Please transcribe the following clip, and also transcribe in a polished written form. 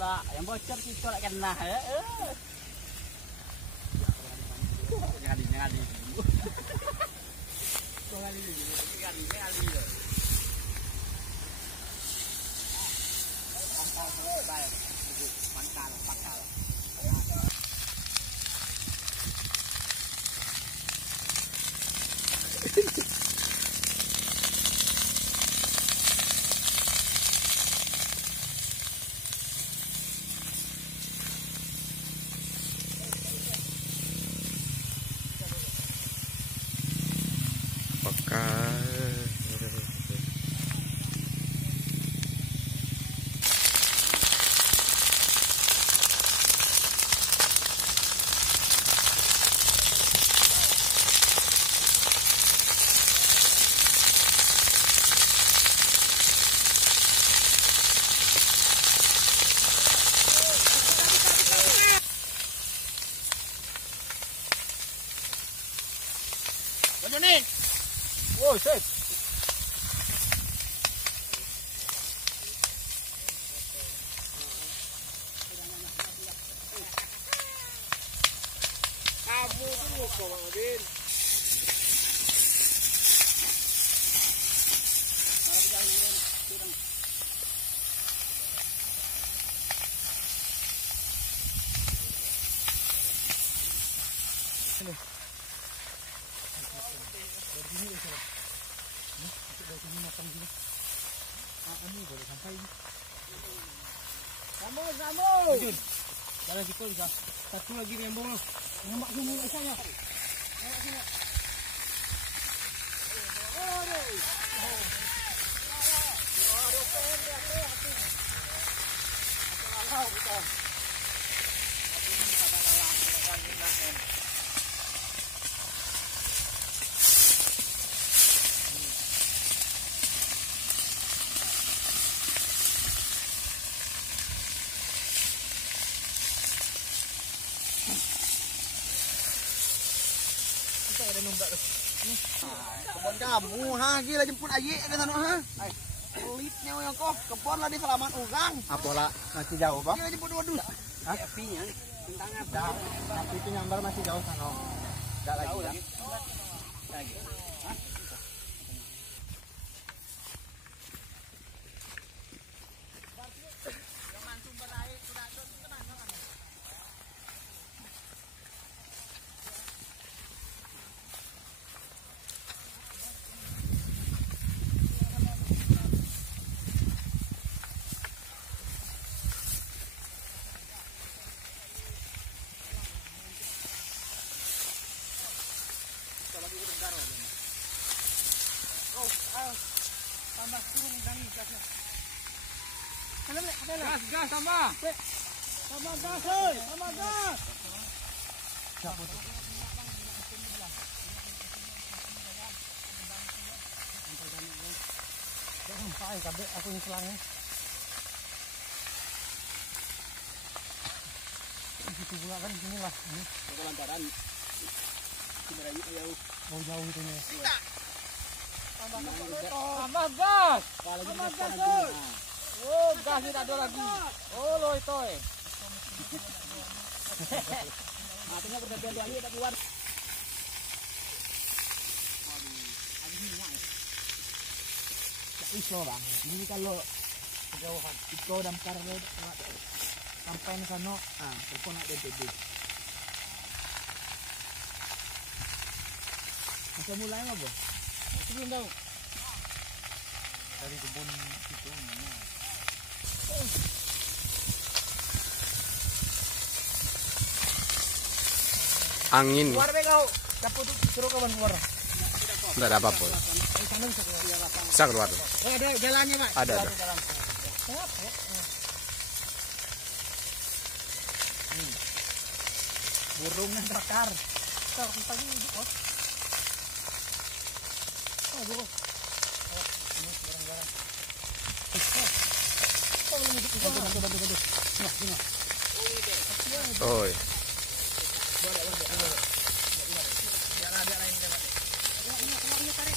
lah. Yang bocor kita lah kena. Jangan di. Johnny. Woi, set. Kamu tuh kok Bin. Sambung. Jalan situ bisa. Satu lagi nyambung. Nembak sini isanya. Nembak sini. Ada nombak tu. Kebon kamu ha, gila jemput ayik ke sana ha. Pelitnya yang kok, kebon lah di Selamat Ugang. Apalah, masih jauh, Bang. Gila jemput waduh. Ha, apinya tentang apa? Tapi itu nyambar masih jauh sana. Enggak lagi dah. Lagi. Hah? Tambah turun gangi gasnya. Gas tambah. Tambah gas, oi. Tambah gas. Siapa tu? Sampai kabel aku ni selangnya. Itu pula kan sini lah. Kalau lantaran Ciberayut jauh. Oh jauh itu ni. Tambah gas. Tambah gas. Oh, gas ni tak ada lagi. Oh, loi toy. Artinya bergantian lagi tak keluar. Slow bang. Ini kalau kejauhan. Itu damkar road sampai ke sana. Telepon nak DPD. Masa mulai apa? Belum tahu. Dari kebun itu namanya. Angin. Keluar be kau. Caput tu suruh kawan keluar. Enggak ada apa-apa. Bisa keluar. Ada jalannya, Pak. Ada. Burung yang bakar. Kau tadi hidup, oh. Oh, burung. Oh, ini barang-barang. Oh, ini hidup. Bantu. Sini. Oi. Boleh. Jangan ada lain. Ini tarik.